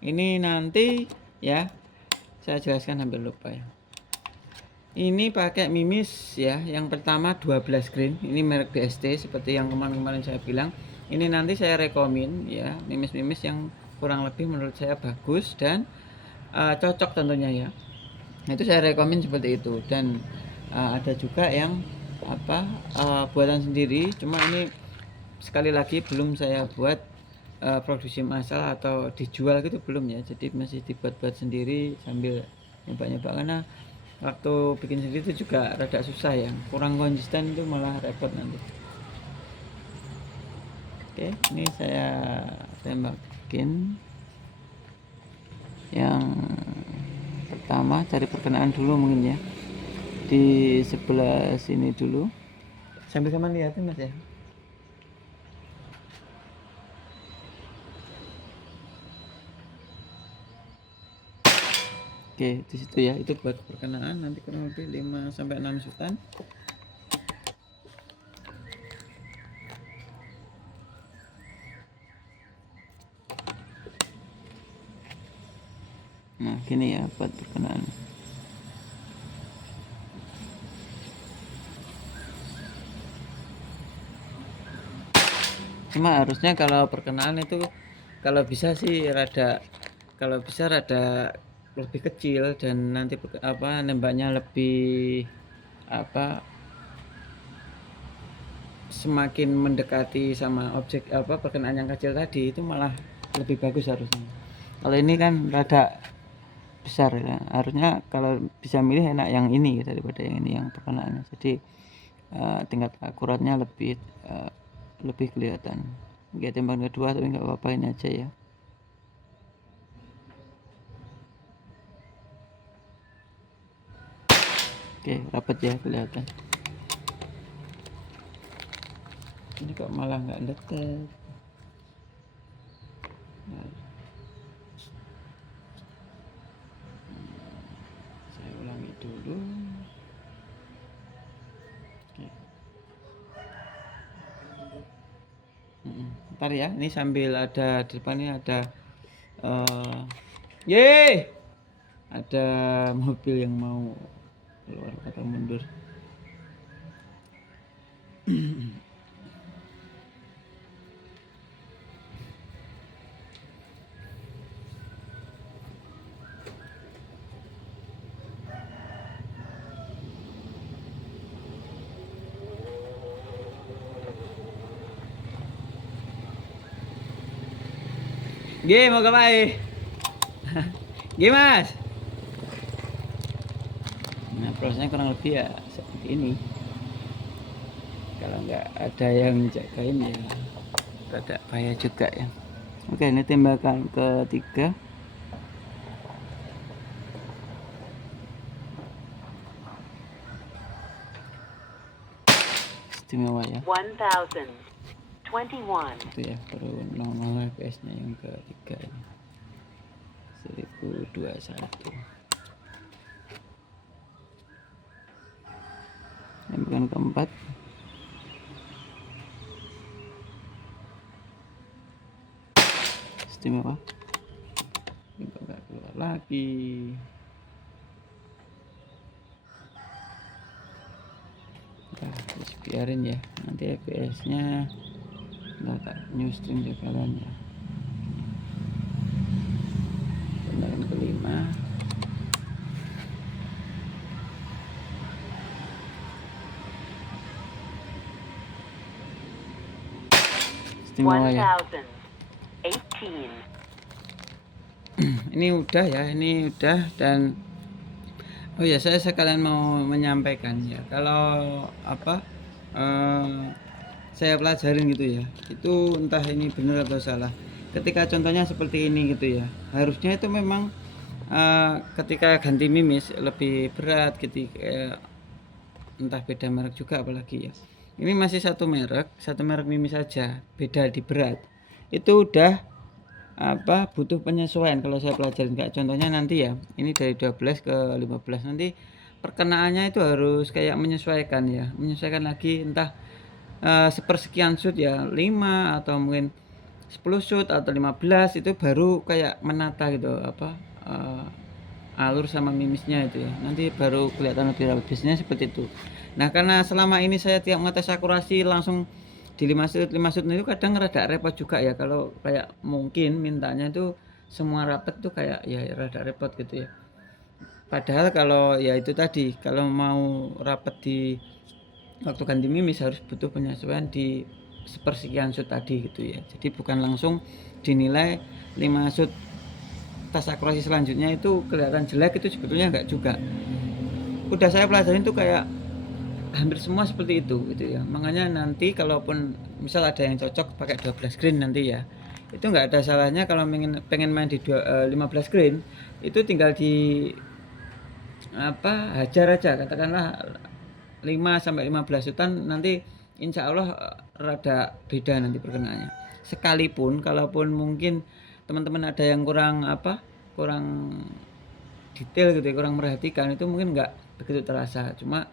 Ini nanti ya, saya jelaskan hampir lupa ya. Ini pakai mimis ya. Yang pertama 12 green. Ini merek BST seperti yang kemarin-kemarin saya bilang. Ini nanti saya rekomen ya, mimis-mimis yang kurang lebih menurut saya bagus dan cocok tentunya ya. Itu saya rekomen seperti itu. Dan ada juga yang buatan sendiri. Cuma ini sekali lagi belum saya buat produksi massal atau dijual gitu belum ya, jadi masih dibuat-buat sendiri sambil nyoba-nyoba, karena waktu bikin sendiri itu juga rada susah ya, kurang konsisten itu malah repot nanti. Oke, ini saya tembakin yang pertama, cari perkenaan dulu mungkin ya, di sebelah sini dulu sambil kamu lihatin mas ya. Oke, di situ ya, itu buat perkenaan nanti kurang lebih 5 sampai 6 sutan. Nah, gini ya buat perkenaan. Cuma harusnya kalau perkenaan itu kalau bisa sih rada lebih kecil, dan nanti nembaknya lebih semakin mendekati sama objek perkenaan yang kecil tadi, itu malah lebih bagus harusnya. Kalau ini kan rada besar ya, harusnya kalau bisa milih enak yang ini daripada yang ini yang perkenaannya, jadi tingkat akuratnya lebih kelihatan. Oke, tembakan kedua, tapi nggak apa-apa, ini aja ya. Oke, rapat ya kelihatan. Ini kok malah nggak detek. Nah, saya ulangi dulu. Oke. Ntar ya, ini sambil ada di depannya ada ada mobil yang mau keluar atau mundur. Mau kemana? Mas. Nah, prosesnya kurang lebih ya seperti ini. Kalau nggak ada yang jagain ya rada bahaya juga ya. Oke, ini tembakan ketiga. Istimewa ya. 1021. Itu ya, baru 00 fps nya yang ketiga ini. 1021. Tembakan keempat. Istimewa. Nggak keluar lagi. Nah, terus biarin ya, nanti fps nya nggak new stream jagalan ya. Tembakan kelima. Istimewa ya. Ini udah ya, ini udah. Dan oh ya, saya sekalian mau menyampaikan ya, kalau saya pelajarin gitu ya, itu entah ini benar atau salah, ketika contohnya seperti ini gitu ya, harusnya itu memang ketika ganti mimis lebih berat, ketika entah beda merek juga apalagi ya, ini masih satu merek mimis saja, beda di berat, itu udah butuh penyesuaian kalau saya pelajarin. Kayak contohnya nanti ya, ini dari 12 ke 15, nanti perkenaannya itu harus kayak menyesuaikan lagi, entah sepersekian shoot ya, 5 atau mungkin 10 shoot atau 15 itu baru kayak menata gitu alur sama mimisnya itu ya. Nanti baru kelihatan lebih rapi. Biasanya seperti itu. Nah, karena selama ini saya tiap ngetes akurasi langsung di 5 shoot itu kadang rada repot juga ya kalau kayak mungkin mintanya itu semua rapet tuh kayak ya rada repot gitu ya. Padahal kalau ya itu tadi, kalau mau rapet di waktu ganti mimis harus butuh penyesuaian di sepersekian shoot tadi gitu ya. Jadi bukan langsung dinilai 5 shoot tas akurasi selanjutnya itu kelihatan jelek, itu sebetulnya enggak juga. Udah saya pelajarin tuh kayak hampir semua seperti itu gitu ya. Makanya nanti kalaupun misal ada yang cocok pakai 12 green nanti ya, itu enggak ada salahnya kalau pengen main di 15 green itu tinggal di hajar aja, katakanlah 5 sampai 15 hutan, nanti insya Allah rada beda nanti perkenaannya. Sekalipun kalaupun mungkin teman-teman ada yang kurang detail gitu ya, kurang merhatikan, itu mungkin nggak begitu terasa. Cuma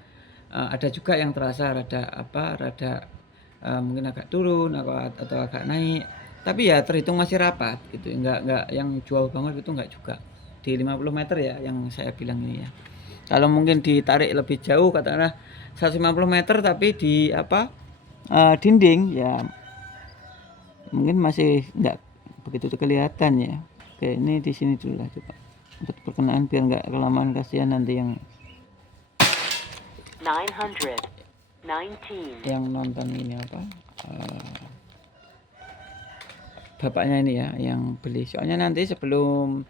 ada juga yang terasa rada mungkin agak turun atau agak naik. Tapi ya terhitung masih rapat gitu. Nggak yang jauh banget itu nggak juga. Di 50 meter ya yang saya bilang ini ya. Kalau mungkin ditarik lebih jauh katakanlah 150 meter tapi di dinding ya mungkin masih nggak begitu kelihatan ya. Oke, ini di sini dulu lah coba untuk perkenaan biar nggak kelamaan, kasihan nanti yang 919 yang nonton ini bapaknya ini ya yang beli. Soalnya nanti sebelum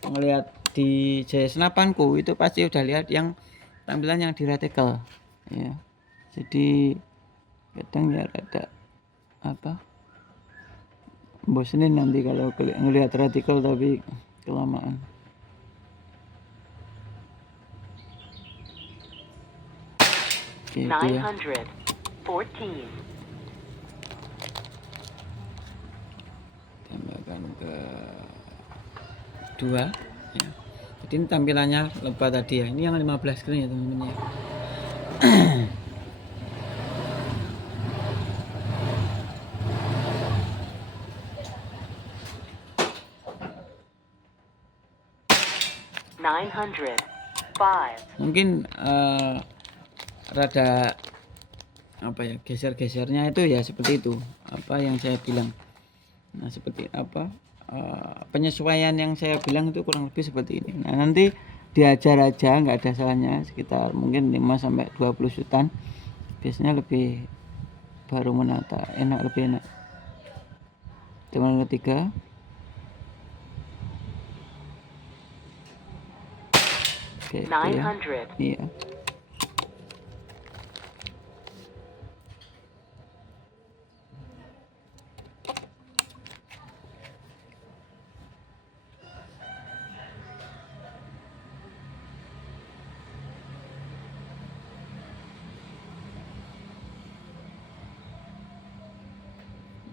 ngelihat di Jaya Senapanku itu pasti udah lihat yang tampilan yang di reticle ya. Jadi kadang ya ada bosenin nanti kalau ngelihat reticle tapi kelamaan. Oke, itu ya. 914 Tambahkan ke 2 ya. Jadi ini tampilannya lebat tadi ya. Ini yang 15 green ya teman-teman ya. Mungkin rada geser-gesernya itu ya seperti itu yang saya bilang. Nah, seperti penyesuaian yang saya bilang itu kurang lebih seperti ini. Nah, nanti diajar aja, nggak ada salahnya, sekitar mungkin 5 sampai 20 sutan. Biasanya lebih baru menata, lebih enak. Teman ketiga. Oke, 900 ya. Iya.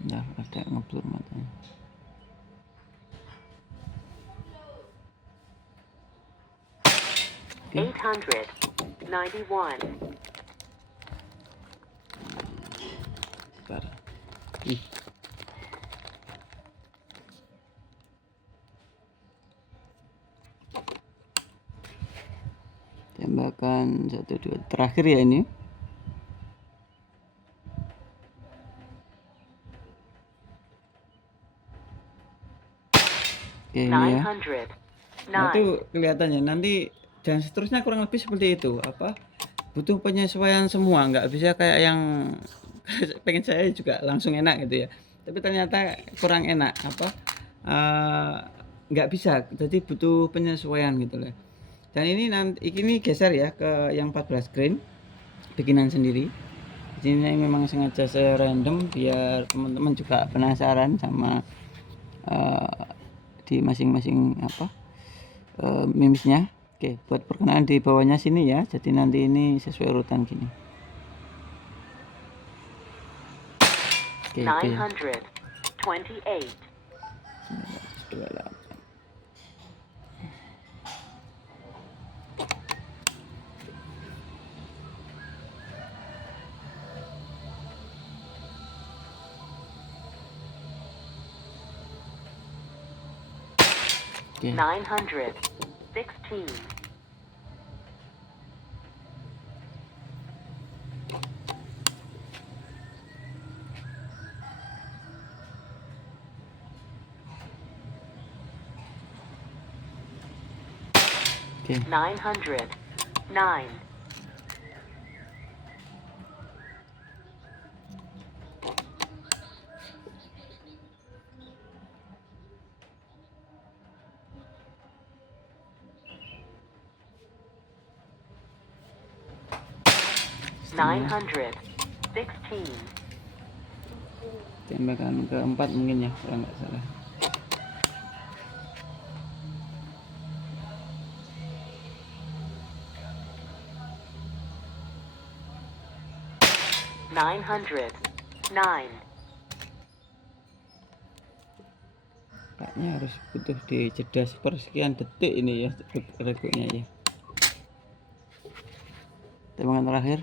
Nah, ada ngeblur matanya. Okay. 891 Bentar. Tembakan 1 2 terakhir ya ini. Oke, ini ya. 900 Nah, itu kelihatannya nanti dan seterusnya kurang lebih seperti itu. Butuh penyesuaian semua, nggak bisa kayak yang pengen saya juga langsung enak gitu ya. Tapi ternyata kurang enak nggak bisa. Jadi butuh penyesuaian gitu loh. Dan ini geser ya ke yang 14 green bikinan sendiri. Ini memang sengaja saya random biar teman-teman juga penasaran sama di masing-masing mimisnya. Oke, buat perkenaan di bawahnya sini ya. Jadi nanti ini sesuai urutan gini. Oke, 928 28. Oke. 916. Oke. 900. 9. Setengah. 916. Tembakan keempat mungkin ya, kalau nggak salah. Nine hundred. 9. Kayaknya harus butuh dijeda sepersekian detik ini ya, regunya ya. Tembakan terakhir.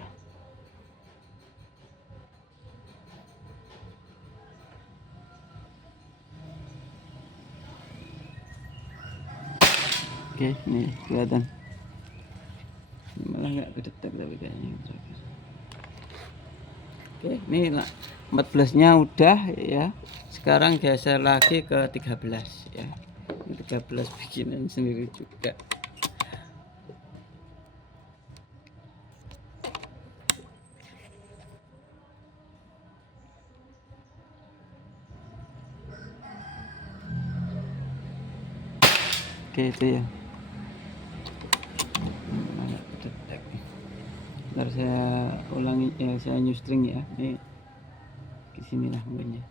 Oke, nih kelihatan. Malah nggak kedetek tapi kayaknya yang terakhir. Oke, ini 14-nya udah ya. Sekarang geser lagi ke 13 ya. Ini 13 bikinan sendiri juga. Oke, itu ya. Malah kedetek. Ntar saya ulangi ya, saya new string ya. Ini di sinilah mungkin ya.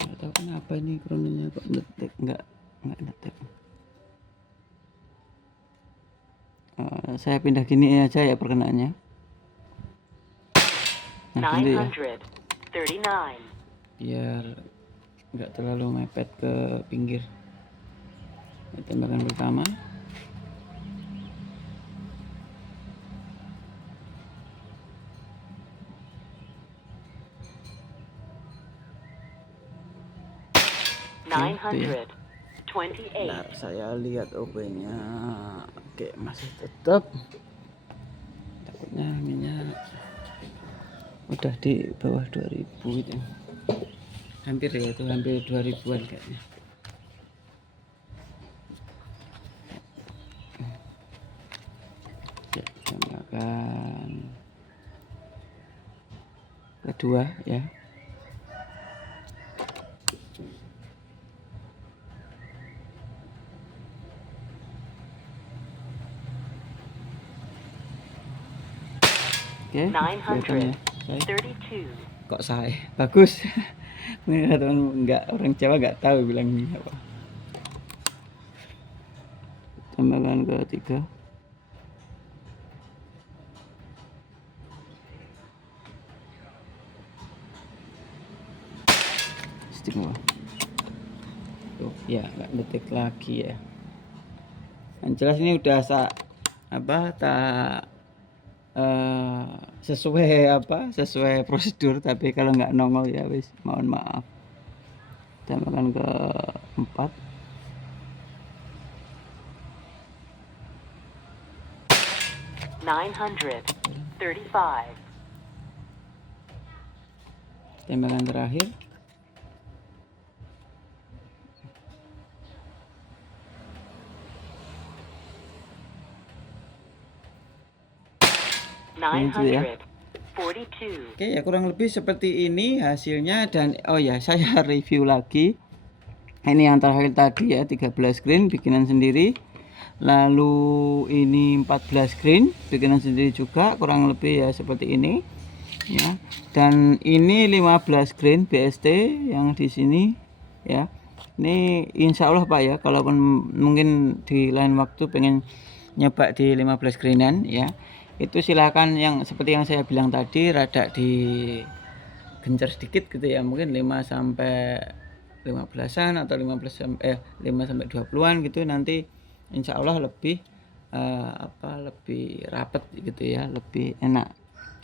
Nggak tahu kenapa ini krononya kok ngetek, nggak ngetek. Saya pindah gini aja ya perkenaannya. Nah, gini ya, 939. biar nggak terlalu mepet ke pinggir. Nah, tembakan pertama. Nine Itu ya. hundred 28. Bentar, saya lihat OB-nya. Oke, masih tetap. Takutnya minyak udah di bawah 2000 gitu. Hampir ya, itu hampir 2000-an kayaknya. Ya, tembakan kedua ya. Oke, kelihatan ya. Saya 932. kok saya bagus. Mungkin teman nggak, orang Jawa nggak tahu bilang ini apa. Tembakan ketiga. Istimewa. Tuh, ya nggak detik lagi ya. Yang jelas ini udah sesuai prosedur, tapi kalau nggak nongol ya wis mohon maaf. Tembakan keempat. Nine hundred 35. Tembakan terakhir. Nine Itu ya. hundred 42. Oke ya, kurang lebih seperti ini hasilnya. Dan oh ya, saya review lagi. Ini yang terakhir tadi ya, 13 screen bikinan sendiri. Lalu ini 14 screen bikinan sendiri juga, kurang lebih ya seperti ini ya. Dan ini 15 screen BST yang di sini ya. Ini insya Allah Pak ya, kalaupun mungkin di lain waktu pengen nyoba di 15 screenan ya, itu silakan yang seperti yang saya bilang tadi, rada di gencar sedikit gitu ya, mungkin 5 sampai 15-an atau 5 sampai 20-an gitu, nanti insya Allah lebih lebih rapet gitu ya, lebih enak.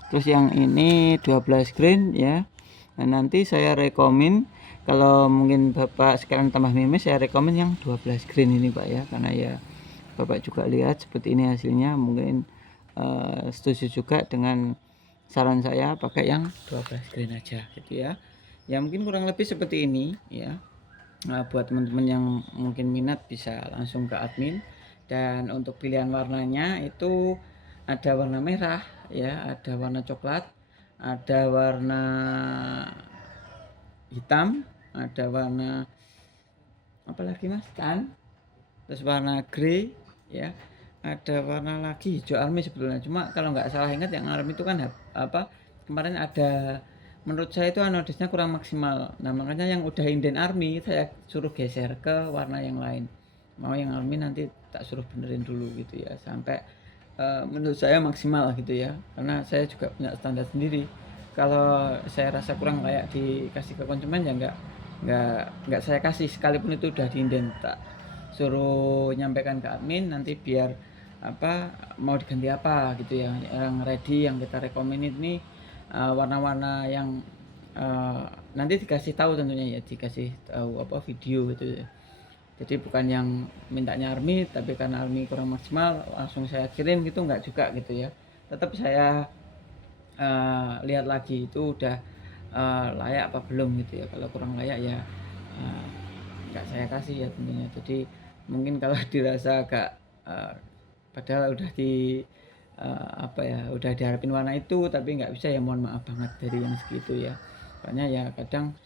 Terus yang ini 12 screen ya, Nah, nanti saya rekomen kalau mungkin Bapak sekalian tambah mimis, saya rekomen yang 12 green ini Pak ya, karena ya Bapak juga lihat seperti ini hasilnya, mungkin setuju juga dengan saran saya pakai yang 12 green aja gitu ya. Ya mungkin kurang lebih seperti ini ya. Nah, buat teman-teman yang mungkin minat bisa langsung ke admin. Dan untuk pilihan warnanya itu ada warna merah ya, ada warna coklat, ada warna hitam, ada warna apa lagi Mas? Tan. Terus warna grey ya. Ada warna lagi hijau army sebetulnya. Cuma kalau nggak salah ingat yang army itu kan apa? Kemarin ada, menurut saya itu anodisnya kurang maksimal. Nah, makanya yang udah inden army saya suruh geser ke warna yang lain. Mau yang army nanti tak suruh benerin dulu gitu ya, sampai menurut saya maksimal gitu ya. Karena saya juga punya standar sendiri. Kalau saya rasa kurang layak dikasih ke konsumen ya nggak saya kasih, sekalipun itu udah diinden, tak suruh nyampaikan ke admin nanti biar apa mau diganti apa gitu ya, yang ready yang kita rekomen ini warna-warna yang nanti dikasih tahu tentunya ya, dikasih tahu apa video gitu ya. Jadi bukan yang mintanya army tapi karena army kurang maksimal langsung saya kirim gitu, enggak juga gitu ya. Tetap saya lihat lagi itu udah layak apa belum gitu ya. Kalau kurang layak ya enggak saya kasih ya tentunya. Jadi mungkin kalau dirasa agak padahal udah di apa ya, udah diharapin warna itu tapi nggak bisa ya, mohon maaf banget dari yang segitu ya. Soalnya ya kadang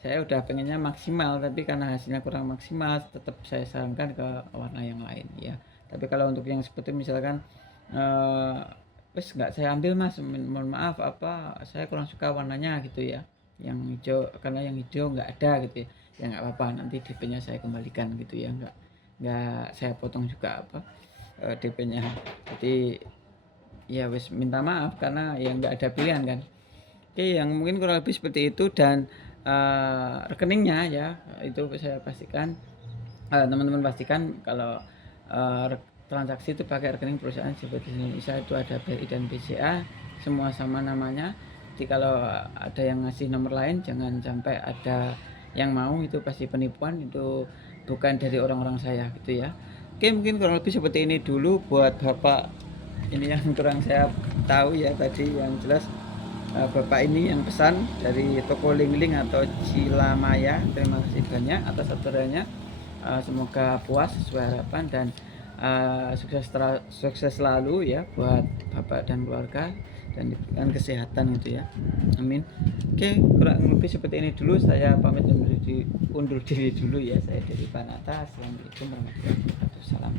saya udah pengennya maksimal tapi karena hasilnya kurang maksimal, tetap saya sarankan ke warna yang lain ya. Tapi kalau untuk yang seperti misalkan wes nggak saya ambil Mas, mohon maaf apa saya kurang suka warnanya gitu ya, yang hijau, karena yang hijau nggak ada gitu ya, ya nggak apa-apa, nanti DP-nya saya kembalikan gitu ya, nggak saya potong juga apa DP-nya. Jadi ya wes minta maaf karena ya nggak ada pilihan kan. Oke, yang mungkin kurang lebih seperti itu. Dan rekeningnya ya itu saya pastikan, teman-teman pastikan kalau transaksi itu pakai rekening perusahaan seperti Indonesia, itu ada BRI dan BCA semua sama namanya. Jadi kalau ada yang ngasih nomor lain jangan sampai ada yang mau, itu pasti penipuan, itu bukan dari orang-orang saya gitu ya. Oke, mungkin kurang lebih seperti ini dulu buat Bapak ini yang kurang saya tahu ya tadi. Yang jelas Bapak ini yang pesan dari toko Lingling atau Cilamaya, terima kasih banyak atas orderannya. Semoga puas sesuai harapan dan sukses selalu ya buat Bapak dan keluarga, dan diberikan kesehatan itu ya, amin. Oke, kurang lebih seperti ini dulu, saya pamit undur diri dulu ya. Saya dari Panata, assalamualaikum warahmatullahi wabarakatuh, salam.